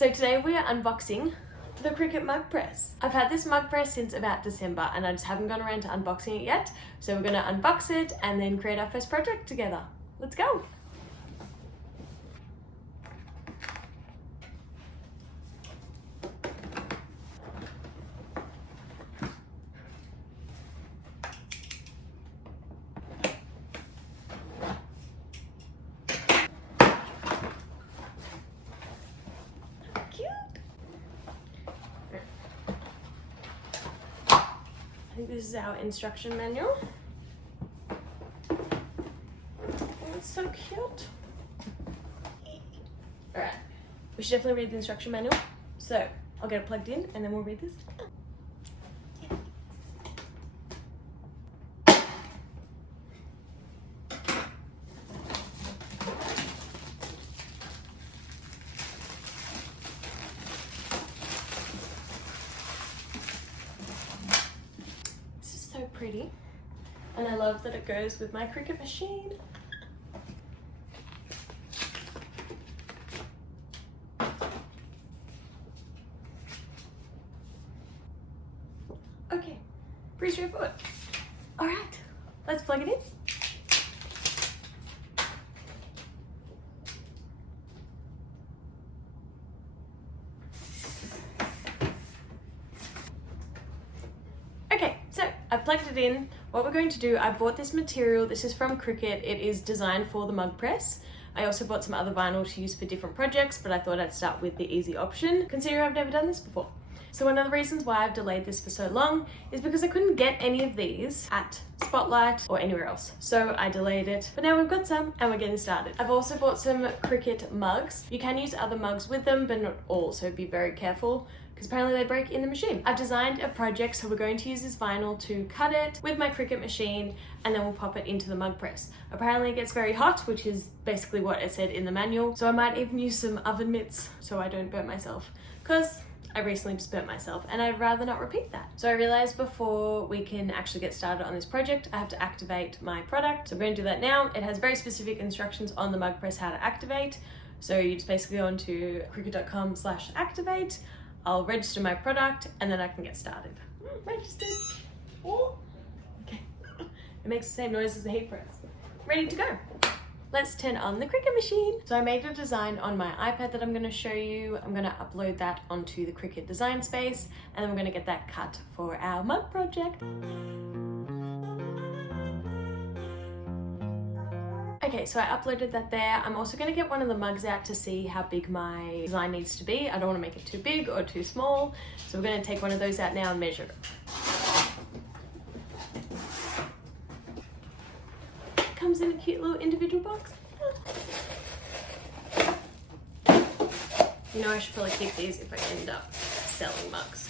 So today we're unboxing the Cricut Mug Press. I've had this mug press since about December and I just haven't gone around to unboxing it yet. So we're gonna unbox it and then create our first project together. Let's go. I think this is our instruction manual. Oh, it's so cute. Alright, we should definitely read the instruction manual. So I'll get it plugged in and then we'll read this. So pretty, and I love that it goes with my Cricut machine. Okay, pretty straightforward. All right, let's plug it in. Okay, so I've plugged it in. What we're going to do, I bought this material. This is from Cricut. It is designed for the mug press. I also bought some other vinyl to use for different projects, but I thought I'd start with the easy option, considering I've never done this before. So one of the reasons why I've delayed this for so long is because I couldn't get any of these at Spotlight or anywhere else. So I delayed it, but now we've got some and we're getting started. I've also bought some Cricut mugs. You can use other mugs with them, but not all, so be very careful, because apparently they break in the machine. I've designed a project, so we're going to use this vinyl to cut it with my Cricut machine, and then we'll pop it into the mug press. Apparently it gets very hot, which is basically what it said in the manual. So I might even use some oven mitts so I don't burn myself, because I recently just burnt myself and I'd rather not repeat that. So I realized before we can actually get started on this project, I have to activate my product. So I'm going to do that now. It has very specific instructions on the mug press how to activate. So you just basically go onto cricut.com/activate. I'll register my product and then I can get started. Registered. Oh. Okay. It makes the same noise as the heat press. Ready to go. Let's turn on the Cricut machine. So I made a design on my iPad that I'm gonna show you. I'm gonna upload that onto the Cricut design space and then we're gonna get that cut for our mug project. Okay, so I uploaded that there. I'm also gonna get one of the mugs out to see how big my design needs to be. I don't wanna make it too big or too small. So we're gonna take one of those out now and measure it. Comes in a cute little individual box. You know, I should probably keep these if I end up selling mugs.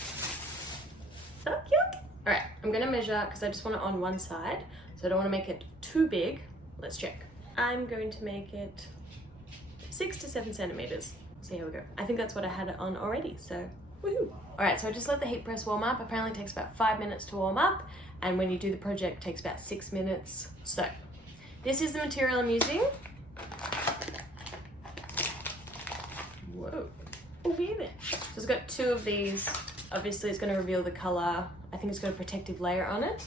So cute. All right, I'm gonna measure because I just want it on one side. So I don't wanna make it too big. Let's check. I'm going to make it 6 to 7 centimeters. So here we go. I think that's what I had it on already, so woohoo. All right, so I just let the heat press warm up. Apparently it takes about 5 minutes to warm up. And when you do the project, it takes about 6 minutes. So this is the material I'm using. Whoa. Okay then. So it's got 2 of these. Obviously it's going to reveal the color. I think it's got a protective layer on it.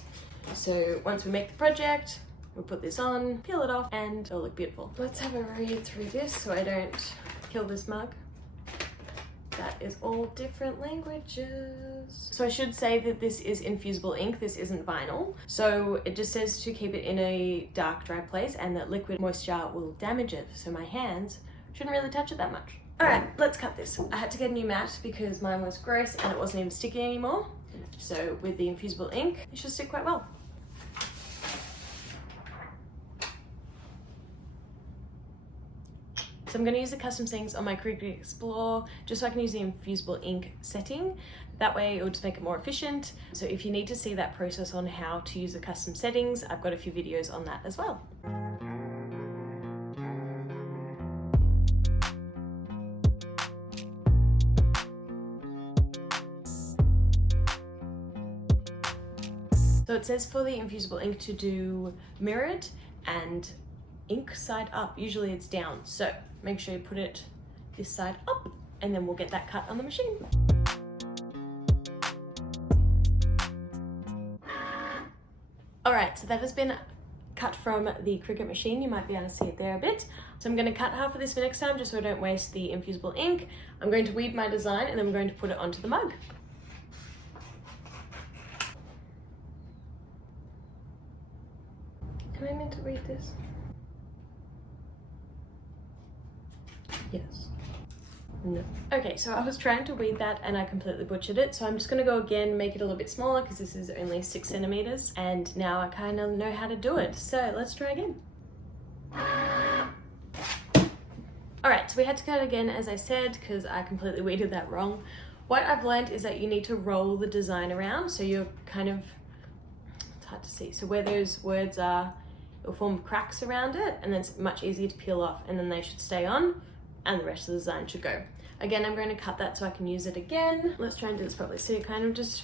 So once we make the project, we'll put this on, peel it off, and it'll look beautiful. Let's have a read through this so I don't kill this mug. That is all different languages. So I should say that this is infusible ink, this isn't vinyl. So it just says to keep it in a dark, dry place and that liquid moisture will damage it. So my hands shouldn't really touch it that much. All right, let's cut this. I had to get a new mat because mine was gross and it wasn't even sticky anymore. So with the infusible ink, it should stick quite well. So I'm going to use the custom settings on my Cricut Explore just so I can use the infusible ink setting. That way it will just make it more efficient. So if you need to see that process on how to use the custom settings, I've got a few videos on that as well. So it says for the infusible ink to do mirrored and ink side up. Usually it's down. So make sure you put it this side up and then we'll get that cut on the machine. Alright, so that has been cut from the Cricut machine. You might be able to see it there a bit. So I'm going to cut half of this for next time just so I don't waste the infusible ink. I'm going to weed my design and then I'm going to put it onto the mug. Am I meant to read this? Yes. No. Okay, so I was trying to weed that and I completely butchered it. So I'm just gonna go again, make it a little bit smaller because this is only 6 centimeters. And now I kind of know how to do it. So let's try again. All right, so we had to cut again, as I said, because I completely weeded that wrong. What I've learned is that you need to roll the design around. So you're kind of, it's hard to see. So where those words are, it'll form cracks around it and then it's much easier to peel off and then they should stay on and the rest of the design should go. Again, I'm going to cut that so I can use it again. Let's try and do this properly. So you're kind of just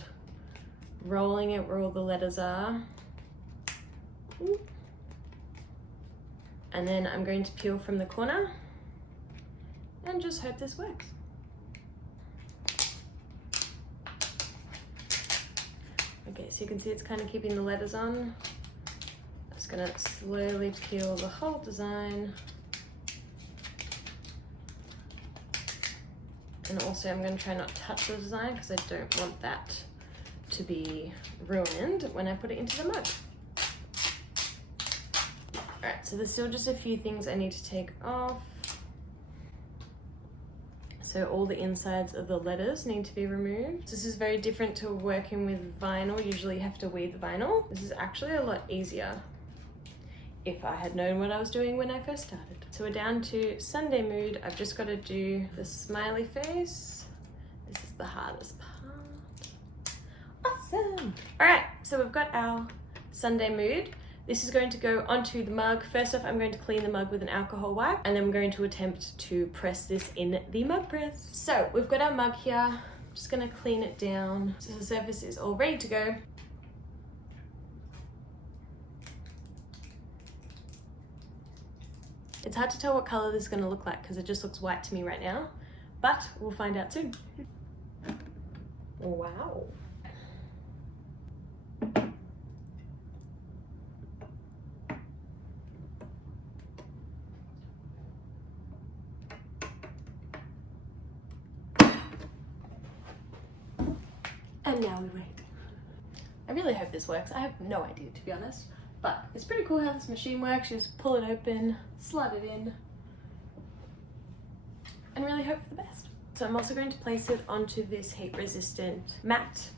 rolling it where all the letters are. And then I'm going to peel from the corner and just hope this works. Okay, so you can see it's kind of keeping the letters on. I'm just going to slowly peel the whole design. And also I'm going to try not to touch the design because I don't want that to be ruined when I put it into the mug. Alright, so there's still just a few things I need to take off. So all the insides of the letters need to be removed. This is very different to working with vinyl. Usually you have to weed the vinyl. This is actually a lot easier if I had known what I was doing when I first started. So we're down to Sunday mood. I've just got to do the smiley face. This is the hardest part. Awesome. All right, so we've got our Sunday mood. This is going to go onto the mug. First off, I'm going to clean the mug with an alcohol wipe and then I'm going to attempt to press this in the mug press. So we've got our mug here. I'm just going to clean it down so the surface is all ready to go. It's hard to tell what color this is going to look like because it just looks white to me right now, but we'll find out soon. Wow. And now we wait. I really hope this works. I have no idea, to be honest. But it's pretty cool how this machine works. You just pull it open, slide it in, and really hope for the best. So I'm also going to place it onto this heat resistant mat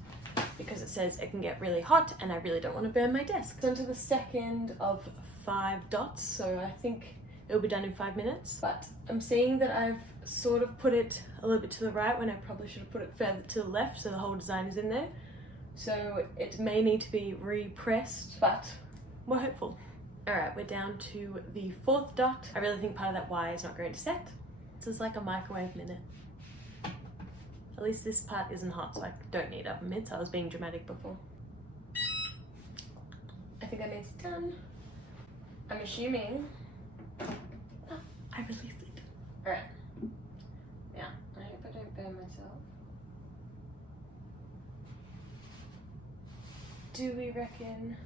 because it says it can get really hot and I really don't want to burn my desk. It's onto the second of 5 dots, so I think it'll be done in 5 minutes. But I'm seeing that I've sort of put it a little bit to the right when I probably should have put it further to the left so the whole design is in there. So it may need to be repressed, but we're hopeful. All right, we're down to the 4th dot. I really think part of that Y is not going to set. So it's like a microwave minute. At least this part isn't hot, so I don't need oven mitts. I was being dramatic before. I think that means it's done. I'm assuming. Oh, I released it. All right. Yeah, I hope I don't burn myself. Do we reckon?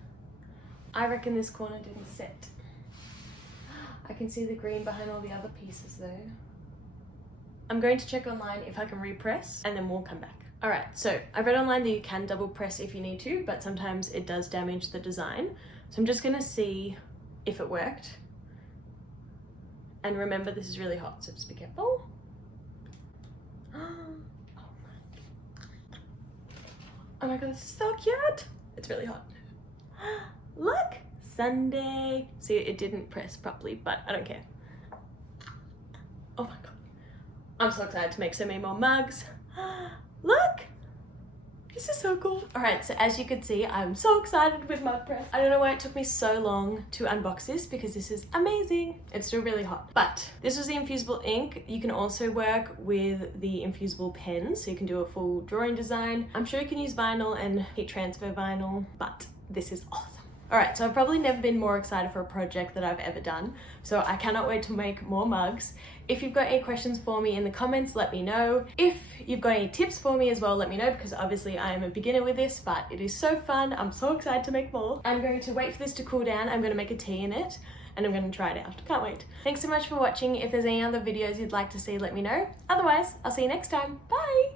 I reckon this corner didn't set. I can see the green behind all the other pieces though. I'm going to check online if I can repress and then we'll come back. All right, so I read online that you can double press if you need to, but sometimes it does damage the design. So I'm just gonna see if it worked. And remember, this is really hot, so just be careful. Oh my God, this is so cute. It's really hot. Look, Sunday. See, it didn't press properly, but I don't care. Oh my God. I'm so excited to make so many more mugs. Look, this is so cool. All right, so as you can see, I'm so excited with Mug Press. I don't know why it took me so long to unbox this because this is amazing. It's still really hot, but this was the infusible ink. You can also work with the infusible pens, so you can do a full drawing design. I'm sure you can use vinyl and heat transfer vinyl, but this is awesome. Alright, so I've probably never been more excited for a project that I've ever done, so I cannot wait to make more mugs. If you've got any questions for me in the comments, let me know. If you've got any tips for me as well, let me know, because obviously I am a beginner with this, but it is so fun. I'm so excited to make more. I'm going to wait for this to cool down. I'm going to make a tea in it, and I'm going to try it out. Can't wait. Thanks so much for watching. If there's any other videos you'd like to see, let me know. Otherwise, I'll see you next time. Bye!